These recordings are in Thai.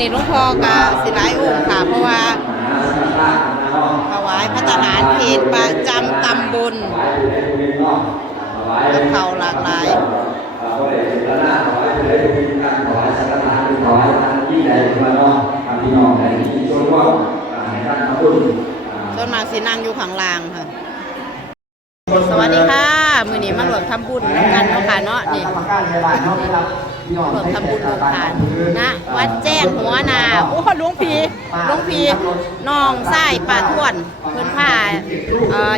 นี้หลวงพ่อกะสิหลายองค์ค่ะ เพราะว่าถวายพระทหารเพลประจำตำบลกับเขาหลากหลายส่วนมาสินั่งอยู่ข้างล่างค่ะ สวัสดีค่ะ มือนี้มารวมทำบุญกันเนาะค่ะเนาะนี่ รวมทำบุญรวมทานนะวัดแจ้งหัวนาโอ้หลวงพีหลวงพีน้องไส้ป่าท่วนเพิ่นพา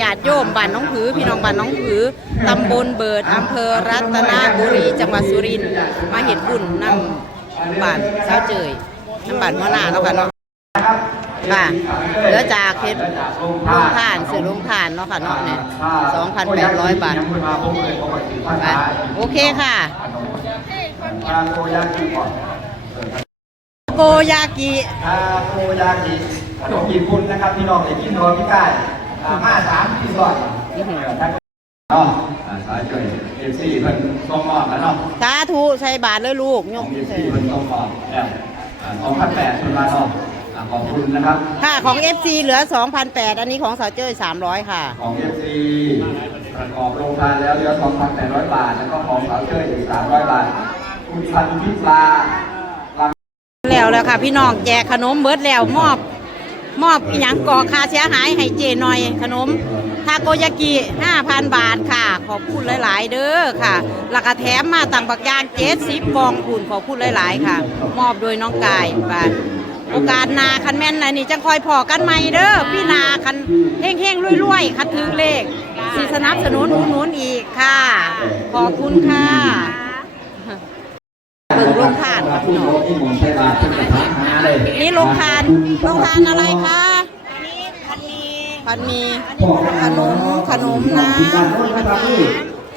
ญาติโยมบ้านน้องผือ พี่น้องบ้านน้องผือตำบลเบิดอำเภอรัตนบุรีจังหวัดสุรินทร์มาเห็นบุญนำบ้านเช้าเจยนำบ้านหัวนาเนาะค่ะเนาะค่ะเลือจากเฮ็ดลงทานซื้อลงทานเนาะค่ะเนาะเนี่ย2,800บาท โอเคค่ะ โกยากิอาโกยากิขนมญี่ปุ่นนะครับพี่น้องไอ้พี่น้องพี่กายอ่ามาสามพี่ก่อนเนาะอ่าสายช่วยเอฟซีเพิ่นส่งมอบกันเนาะสาธุใส่บาทเลยลูกยขอกงเอฟซีเพิ่นส่งมอบเนี่ยสองพันแปดคนละเนาะอ่าขอบคุณนะครับ ค่ะของ FC เหลือ 2,800 อันนี้ของสาวเจ้ย300 ค่ะ ของเอฟซีประกอบโรงทานแล้วเหลือ 2,800 บาท แล้วก็ของสาวเชยอีก300 บาท คุณพันธุ์พิปลาแล้วแล้วค่ะ พี่น้องแจกขนมเบิดแล้วมอบมอบอหยังก่อค่าเสียหายให้เจหน่อย ขนมทาโกยากิ5,000 บาทค่ะ ขอบคุณหลาย ๆ เด้อค่ะแล้วก็แถมมาต่างบักยางเจ็ดสิบกองคุณขอบคุณหลาย ๆ ค่ะ มอบโดยน้องกายบาทโอกาสนาคันแม่นนะนี่จังคอยพอกันใหม่เด้อพี่นาคันเฮงๆรวยๆคัดถือเลขสิสนับสนุนอุดหนุนอีกค่ะ ขอบคุณค่ะ งลงทานค่ะพี่น้องที่หมุนใช้บาทเป็นกระถางหาเลยนี่ลงทานลงทานอะไรคะพันมีขนมขนมนะ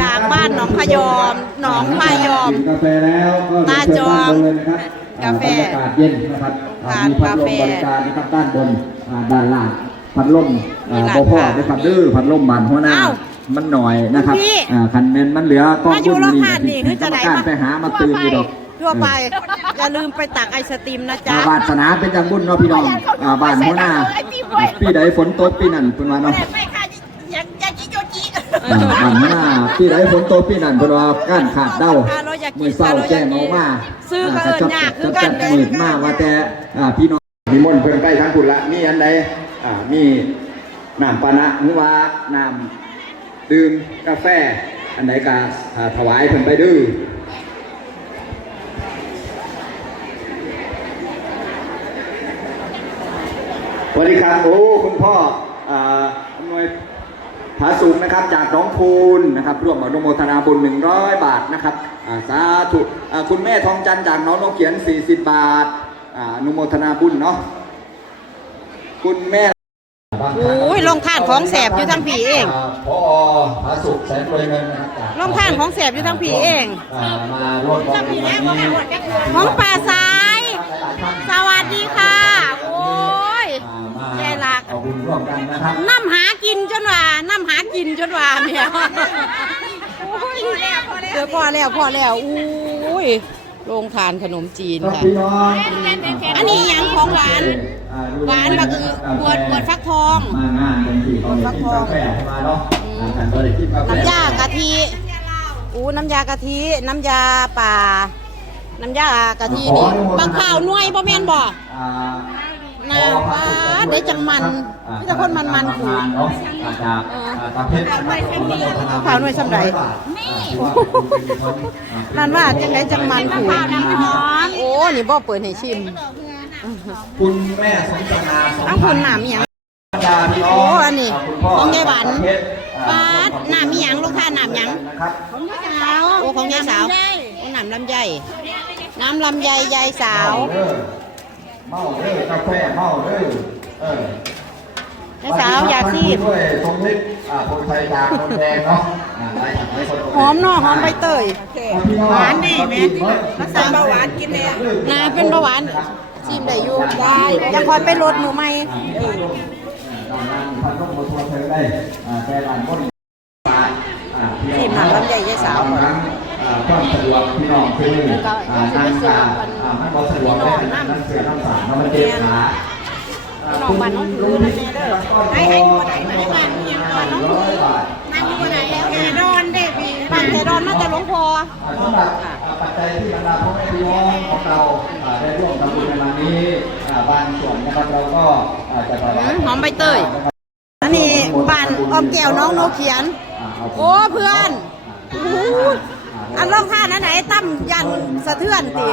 จากบ้านหนองพยอม หนองพยอมกินกาแฟแล้วก็ตาจอมเชิญด้านบนเลยนะครับกาแฟบรรยากาศเย็นนะครับอ่ทานมีพัดลกามแฟบริการนะครับด้านบนอ่าด้านล่างพัดลมอ่ามีร้านบ่พ่อค้าได้พัดดื้อพัดลมบานหัวหน้าอ้าวมันหน่อยนะครับพี่อ่าคันแมนมันเหลือก้อนมาอยู่โรงทานรุ่นี่คือจะไหนกรรมการไปหามาตื่นอยู่ดอก ทั่วไป อย่าลืมไปตักไอศติมนะจ๊ะอ่าบาสนาเป็นจังบุญเนาะพี่น้องอ่าบ้านหัวหน้าปีใดฝนตกปีนั้นเพิ่นว่าเนาะไม่ค่ะอยากอยากกินโยจิอ่าบ้านหัวหน้าปีใดฝนตกปีนั้นเพิ่นว่าก้านขาดเด้าอ่าเราอยากกินมือเศร้าแจ้งออกมาซื้อก็เอิ้นยากคือกันจัดมืดมากว่าแต่อ่าพี่น้องมีมนต์เพิ่นใกล้ทั้งคุณละมีอันใดอ่ามีน้ำปานะหรือว่าน้ำดื่มกาแฟ อันใดก็อ่าถวายเพิ่นไปดื้อ วัสดีครับ โอ้คุณพ่ออ่าอำนวยผาสุกนะครับจากน้องคูณนะครับร่วมอนุโมทนาบุญ100 บาทนะครับอ่าสาธุอ่าคุณแม่ทองจันทร์จากน้องนกเขียน 40 บาทอ่าอนุโมทนาบุญเนาะคุณแม่โอ้ยลงทานของแสบอยู่ทั้งผีเองพอผาสุกแสนรวยเงินนะครับจากลงทานของแสบอยู่ทั้งผีเองอ่ามาร่วมกันในวันนี้ของป่าสา ครับน้ำหากินจนว่าน้ำหากินจนว่าเนี่ยโอ้ยเดี๋ยวพอแล้วพอแล้วอุ้ยโรงทานขนมจีนครับค่ะพี่น้องอันนี้หยังของหวานอ่หวานก็คือปวดปวดฟักทองมางานเป็นที่ตอนนี้กินกาแฟมาเนาะอ่ากันตอนนี้กินกาแฟน้ำยากะทิอู้น้ำยากะทิ น้ำยาป่า น้ำยากะทินี่บางข้าวหน่วยบ่แม่นบ่ อ่าน้ำปลาได้จังมันมีแต่คนมันๆขู่เนาะอาจากเอออ่าตาเพชรข้าวหน่วยสำใดนั่นว่าจังไดจังมันขู่โอ้นี่บ่เปิดให้ชิมคุณแม่สมศนาสมอ้าวคุณหนามอีหยังดาพี่น้องโอ้อันนี้าคุณพ่ของยายหวานตเพชรอ่ปาดหนามอีหยังลูกค้าหนามหยังนะครับโอ้ของยายสาวโอ้หนามลำไยน้ำลำไยยายสาว เมาเด้อเมาเด้อกาแฟเมาเด้อเออยายสาวอยากซีดด้วยทรงฤทธิ์อ่าคนไทยจากคนแดงเนาะอ่าได้ครับได้คนหอมเนาะหอมใบเตย หวานดีแม่รักษาเบาหวานกินแน่นาเป็นเบาหวานชิมได้อยู่ได้อย่าคอยไปลดมือใหม่พันต้องมาทัวร์เธอได้อ่าแฟนหลานคนบาทอ่าพี่น้องทีมหนังลำไยยายสาวก่อนอ่าความสะดวกพี่น้องคืออ่านั่งกา อ่ามันบอสะดวกได้นั่งเสือน้ำสารมันเจ็บขาพี่น้องบ้านน้องถือนะแม่เด้อไอ้ไอ้คนไหนมาได้บ้านเพียงก่อนน้องร้อยบาทมันอยู่ไหนแล้วแกโดนเด็กพี่บ้านเทดอนน่าจะหลวงพอสำหรับปัจจัยที่บรรดาพ่อแม่พี่น้องของเราได้ร่วมทำบุญในวันนี้บางส่วนนะครับเราก็จะถวายหืมหอมใบเตยอันนี้บ้านอ้อมแก้วน้องโนเขียนโอ้เพื่อนโอ้โหอันรองท่านั่นไหนตั้มยันสะเทือนติ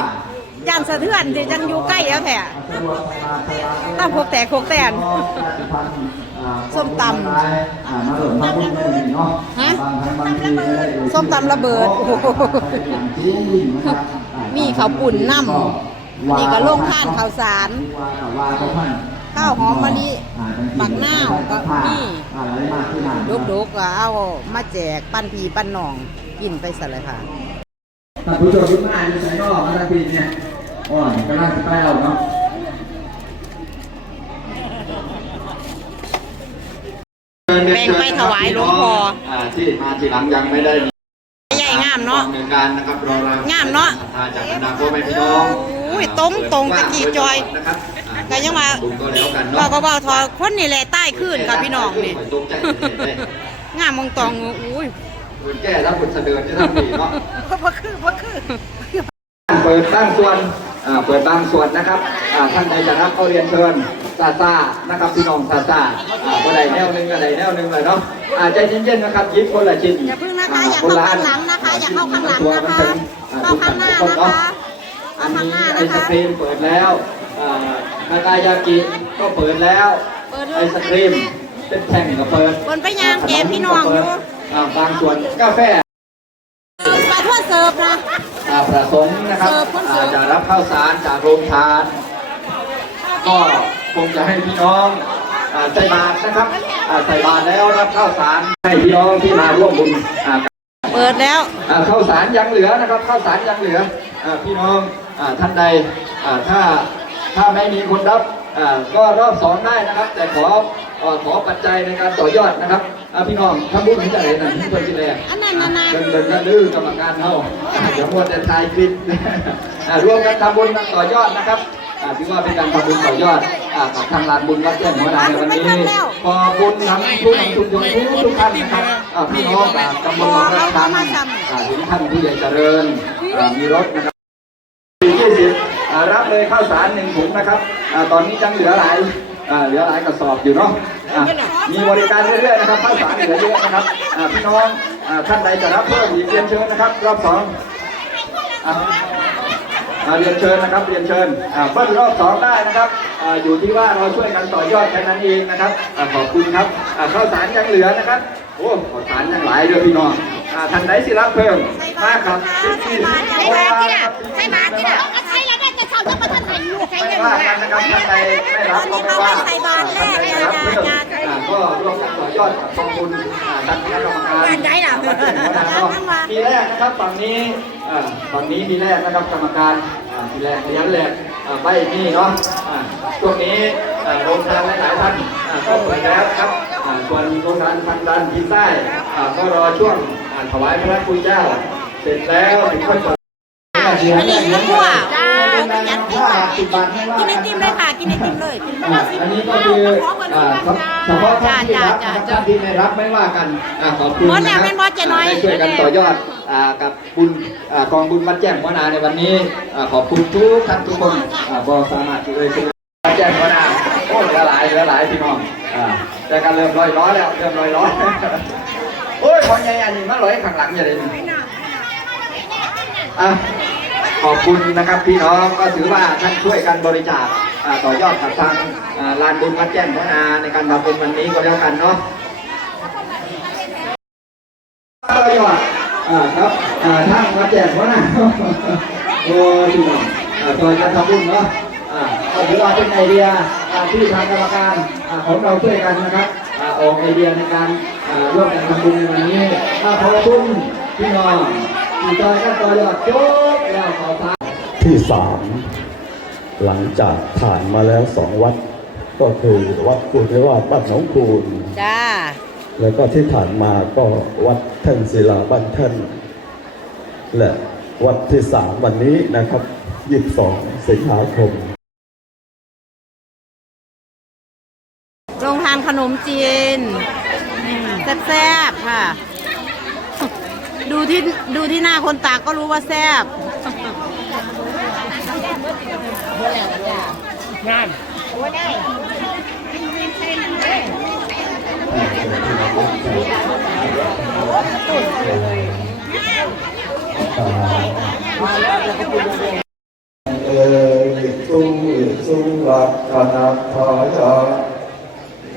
ยันสะเทือนติจังอยู่ใกล้แล้วแท้ตั้มโคกแตกโคกแตนส้มตำฮะส้มตำระเบิดโอ้โหมีข้าวปุ่นน้ำนี่ก็โล่งท่านข้าวสารข้าวหอมมะลิบักนาวก็มีดุกๆก็เอามาแจกปั้นพีปั้นหนองกินไปซะเลยค่ะท่านผู้ชมทุกท่านอยู่ใส่นอกมาทันทีเนี่ย อ๋อกำลังจะไปเอาเนาะแบ่งไปถวายหลวงพ่ออ่าที่มาทีหลังยังไม่ได้มีใหญ่งามเนาะดำเนินการนะครับรอรับงามเนาะทจากบรรดาพ่อแม่พี่น้องโอ้ยตรงตรงกะทิจอยนะครับอ่าก็ยังว่าบุญก็แล้วกันว่าเนาะก็ว่าทอคนนี่แหละใต้ขึ้นค่ะพี่น้องนี่ตกใจเลยงามมองตองอุ้ยบุญแก้แล้วบุญเสด็จที่ทำดีเนาะบ่คือบ่คือเปิดตั้งส่วน อ่าเปิดบางส่วนนะครับอ่าท่านใดจะรับเข้าเรียนเชิญซาซานะครับพี่น้องซาซาอ่าคนใดแนวหนึงอะไรแนวหนึงเลยเนาะอ่าใจเย็นๆนะครับหยิบคนละชิ้นอย่าเพิ่งนะคะ อย่าเข้าข้างหลังนะคะ อย่าเข้าข้างหลังนะคะ เข้าข้างหน้านะคะเข้าข้างหน้าไอนะศคะ ครีมเปิดแล้วอ่านากายากิก็เปิดแล้ว เปิดเลยไอศครีมเป็นแท่งก็เปิดเปิดไปยามแกพี่น้องอยู่อ่าบางส่วนกาแฟ ปลาทวดเสิร์ฟนะอ่า ประสงค์นะครับเสิร์ฟคนเสิอ่าร์ฟจะรับข้าวสารจากโรงทาน ก็คงจะให้พี่น้องอ่าใส่บาตรนะครับอ่าใส่บาตรแล้วรับข้าวสารให้พี่น้องที่มาร่วมบุญอ่าเปิดแล้วอ่าข้าวสารยังเหลือนะครับข้าวสารยังเหลืออ่าพี่น้องอ่าท่านใดอ่าถ้าถ้าไม่มีคนรับอ่าก็รอบสองได้นะครับ แต่ขอเอ่อขอปัจจัยในการต่อยอดนะครับ อ่าพี่น้องทำบุญที่จะไหนนะที่เพิ่นที่แรกอันนั้นนานาเดินเดินกันดื้อกรรมการเฮาอ่าเดี๋ยวมัวแต่ทายคลิปอ่าร่วมกันทำบุญกันต่อยอดนะครับอ่าถือว่าเป็นการทำบุญต่อยอดอ่ากับทางลานบุญวัดแจ้งหัวนาในวันนี้ขอบุญทำทุกทุกทุกทุกทุกท่านนะครับอ่าพี่น้องอ่าตำบลหนองรักชันอ่าถึงท่านผู้ใหญ่เจริญอ่ามีรถนะครับยี่สิบอ่ารับเลยข้าวสารหนึ่งถุงนะครับอ่าตอนนี้ยังเหลือหลาย อ่าเหลือหลายกระสอบอยู่เนาะอ่ามีบริการเรื่อยๆนะครับข้าวสารเหลือเยอะนะครับอ่าพี่น้องอ่าท่านใดจะรับเพิ่มอีกเรียนเชิญนะครับ รอบสองอ่าอ่าเรียนเชิญนะครับเรียนเชิญอ่าเบิ้ลรอบสองได้นะครับอ่าอยู่ที่ว่าเราช่วยกันต่อยอดแค่นั้นเองนะครับอ่าขอบคุณครับอ่าข้าวสารยังเหลือนะครับโอ้ข้าวสารยังหลายเด้วยพี่น้องอ่าท่านไหนสิรับเพิ่มมาครับสิบสี่ใช่มาที่น่ะใช่มาที่ได้แไม่ว่ากันนะครับท่านใดไม่รับก็ไม่ว่าท่านใดรับเพิ่มอ่าก็ร่วมกันต่อยอดกับกองทุนอ่าทางคณะกรรมการบ้านไหนล่ะปีแรกนะครับฝั่งนี้อ่าฝั่งนี้ปีแรกนะครับกรรมการปีแรกยันแรกใบนี่เนาะอ่าช่วงนี้อ่าโรงทานหลายๆท่านก็เปิดแล้วครับส่วนโรงทานทางด้านทิศใต้ก็รอช่วงถวายพระคุณเจ้า เสร็จแล้วถึงค่อยเปิดอันนี้น้ำ มั่วจ้ายันติ้มกินไอติมเลยค่ะ กินไอติมเลยกินอ่าอันนี้ก็คือเฉพาะท่านที่รับท่านที่ไม่รับไม่ว่ากันขอบคุณนะครับเป็นบอสเจน้อยได้ช่วยกันต่อยอดกับบุญกองบุญวัดแจ้งวนาในวันนี้อ่าขอบคุณทุกท่านทุกคนบอสามารถที่เลยชื่อวัดแจ้งวนาโอ้เหลือหลายลือหลายพี่น้องแต่การเริ่มลอยล้อแล้วเริ่มลอยล้อโอ้ยพอใหญ่อันนี้มาลอยข้างหลังอย่าเลยอะ ขอบคุณนะครับพี่น้องก็ถือว่าท่านช่วยกันบริจาคต่อยอดกับทางลานบุญวัดแจ้งวัฒนาในการทำบุญวันนี้ก็แล้วกันเนาะต่อยอดครับอ่าทางมาแจกวะนะโอ้พี่น้องอ่าต่อยกันทำบุญเนาะก็ถือว่าเป็นไอเดียที่ทางกรรมการของเราช่วยกันนะครับออกไอเดียในการร่วมกันทำบุญในวันนี้ขอบคุณพี่น้อง ที่ต่อยกันต่อยอดจบแล้วขอพาที่สามหลังจากผ่านมาแล้วสองวัด ก็คือวัดกุฎวาสบ้านหนองคูนจ้าแล้วก็ที่ผ่านมาก็วัดท่านศิลาบ้านท่านและวัดที่สามวันนี้นะครับ22สิงหาคมโรงทานขนมจีนแซ่บๆค่ะ ดูที่ดูที่หน้าคนตากก็รู้ว่าแซ่บเอวิสุงวิสุงลักขณาทายา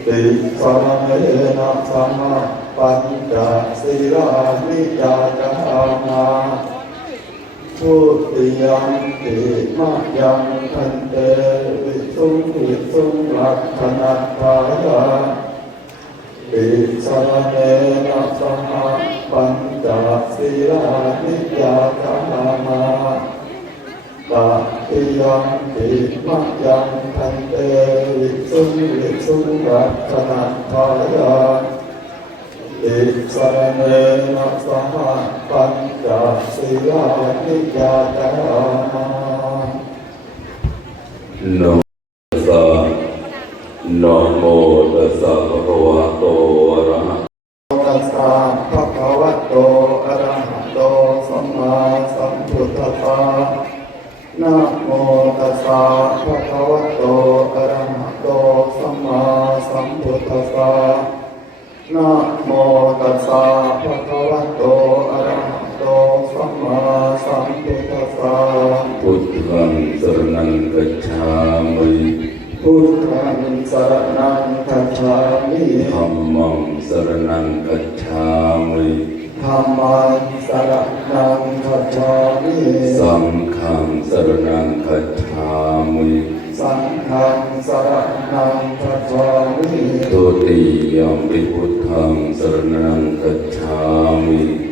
ติสรณเนนะสัมมา ปัญจศีลานิจาจามาทุติยัมปิมายังพันเตวิสุงวิสุงลักขณาทายาติสรเนนะสัมมาปัญจศีลานิจาจามาตาติยังติมัจยังพันเตวิสุงวิสุงรัตนาทายา อิสเนนะสหปัญจศีลานิยาตา สรณังกัจฉามิพุทธังสรณังคัจฉามิธัมมังสรณังกัจฉามิธัมมังสรณังคัจฉามิสังฆังสรณังกัจฉามิสังฆังสรณังคัจฉามิตุติยมปิพุทธังสรณังกัจฉามิ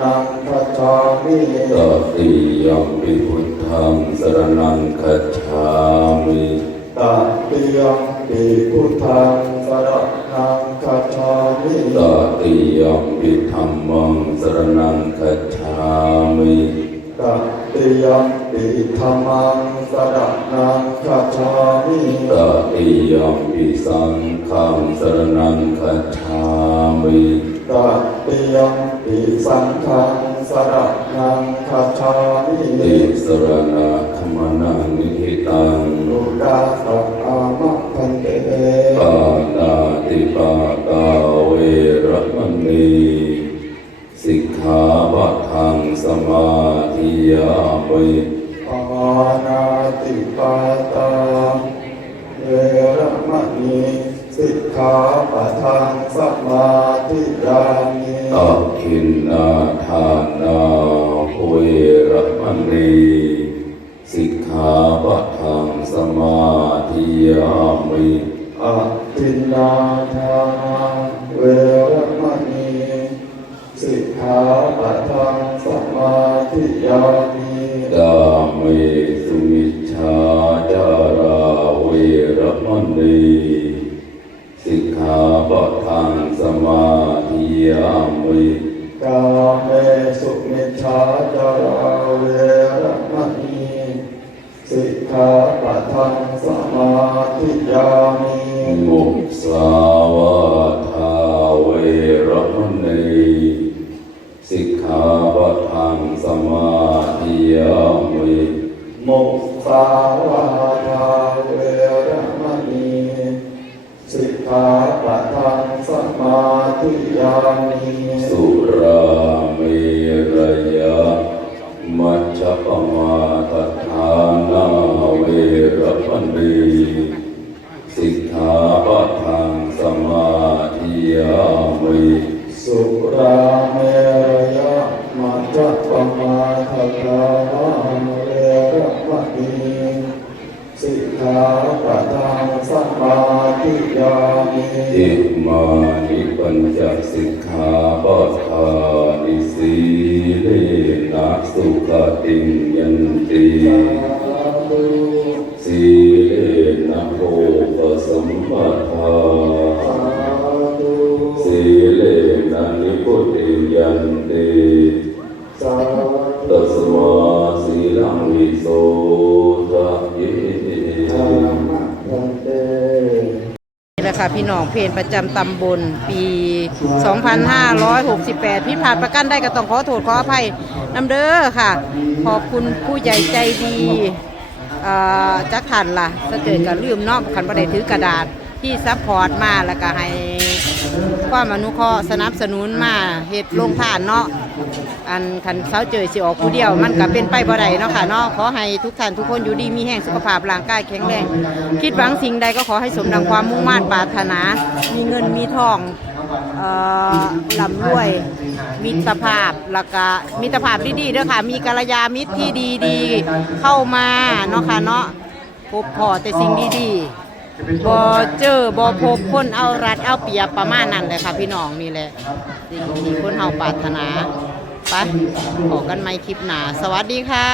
คัจฉามิตติยัมปิพุทธังสรณังคัจฉามิตติยัมปิพุทธังสรณังคัจฉามิตติยัมปิธัมมังสรณังคัจฉามิตติยัมปิธัมมังสรณังคัจฉามิตติยัมปิสังฆังสรณังคัจฉามิตติยัม ปิสังฆังสรณังคัจฉามิติสรณะขมานังนิหิตังโลกาสัพพามะพันเตปานาติปาตาเวระมณีสิกขาปะทังสมาธิยามิปานาติปาตาเวระมณี สิกขาปะทังสมาธิยามิตักินนาทานาเวระมณีสิกขาปะทังสมาธิยามิอะทินนาทานาเวระมณีสิกขาปะทังสมาธิยามิดามิสุมิชฌาจาราเวระมณีสิกขา ปะทังสมาธิยามิกาเมสุมิชฌาจาราเวระมณีสิกขาปะทังสมาธิยามิมุสาวาทาเวระมณีสิกขาปะทังสมาธิยามิมุสาวาทา มาทธานาเวระมณีสิกขาปะทังสัมมาทิยามิอิมานิปัญจสิกขาปัฏฐานิสี ค่ะพี่น้องเพนประจำตำบลปี 2568พิดพลาดประกันได้ก็ต้องขอโทษขออภัยน้ำเด้อค่ะ ขอบคุณผู้ใหญ่ใจดีเอ่อจักทันล่ะสะเกิดกับลืมเนาะขันประเดถือกระดาษที่ซัพพอร์ตมาแล้วก็ให้ ความอนุเคราะห์สนับสนุนมาเฮ็ดลงทานเนาะ อันคันเสาเจอสิออกผู้เดียว มันก็เป็นไปบ่ได้เนาะค่ะเนาะขอให้ทุกท่านทุกคนอยู่ดีมีแห่งสุขภาพร่างกายแข็งแรง คิดหวังสิ่งใดก็ขอให้สมดังความมุ่งมั่นปรารถนา มีเงินมีทองเอ่อร่ำรวย มิตรภาพแล้วก็มิตรภาพดีๆเด้อค่ะ มีกัลยามิตรที่ดีๆ เข้ามาเนาะค่ะเนาะพบพอแต่สิ่งดีๆบ่เจอบ่พบคนเอารัดเอาเปรียบประมาณนั้นเลยค่ะพี่น้องนี่แหละสิ่งที่คนเฮาปรารถนา ไปขอกันใหม่คลิปหนา สวัสดีค่ะ